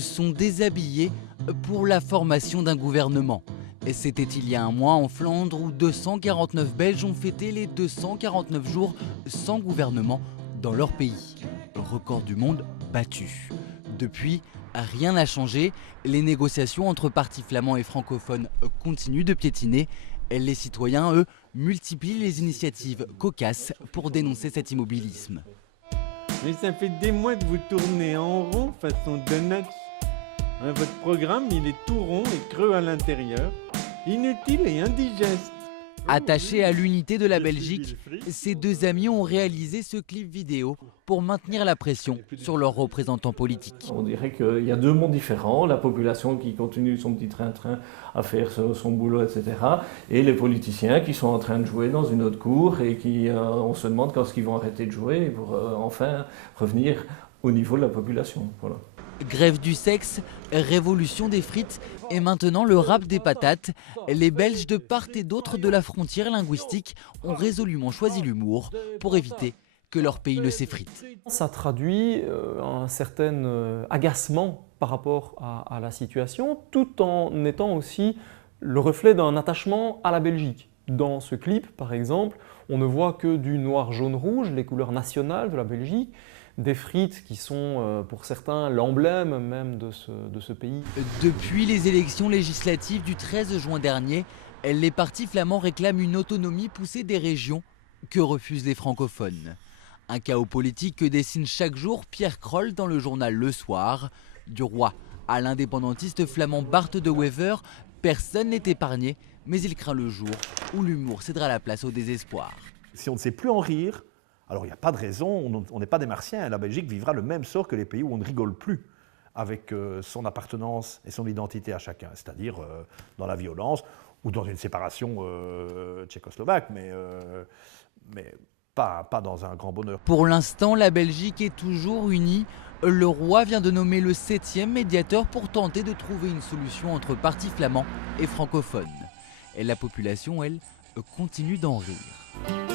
se sont déshabillés pour la formation d'un gouvernement. C'était il y a un mois en Flandre où 249 Belges ont fêté les 249 jours sans gouvernement dans leur pays. Record du monde battu. Depuis, rien n'a changé. Les négociations entre partis flamands et francophones continuent de piétiner. Les citoyens, eux, multiplient les initiatives cocasses pour dénoncer cet immobilisme. Mais ça fait des mois que vous tournez en rond façon donuts. Hein, votre programme, il est tout rond et creux à l'intérieur, inutile et indigeste. Attachés à l'unité de la Belgique, ces deux amis ont réalisé ce clip vidéo pour maintenir la pression sur leurs représentants politiques. On dirait qu'il y a deux mondes différents, la population qui continue son petit train-train à faire son boulot, etc. Et les politiciens qui sont en train de jouer dans une autre cour et qui, on se demande quand ils vont arrêter de jouer pour enfin revenir au niveau de la population. Voilà. Grève du sexe, révolution des frites et maintenant le rap des patates. Les Belges de part et d'autre de la frontière linguistique ont résolument choisi l'humour pour éviter que leur pays ne s'effrite. Ça traduit un certain agacement par rapport à la situation, tout en étant aussi le reflet d'un attachement à la Belgique. Dans ce clip, par exemple, on ne voit que du noir, jaune, rouge, les couleurs nationales de la Belgique, des frites qui sont pour certains l'emblème même de ce pays. Depuis les élections législatives du 13 juin dernier, les partis flamands réclament une autonomie poussée des régions que refusent les francophones. Un chaos politique que dessine chaque jour Pierre Kroll dans le journal Le Soir. Du roi à l'indépendantiste flamand Bart de Wever, personne n'est épargné, mais il craint le jour où l'humour cédera la place au désespoir. Si on ne sait plus en rire, alors il n'y a pas de raison, on n'est pas des Martiens. La Belgique vivra le même sort que les pays où on ne rigole plus avec son appartenance et son identité à chacun, c'est-à-dire dans la violence ou dans une séparation tchécoslovaque, mais pas dans un grand bonheur. Pour l'instant, la Belgique est toujours unie. Le roi vient de nommer le 7e médiateur pour tenter de trouver une solution entre partis flamands et francophones. Et la population, elle, continue d'en rire.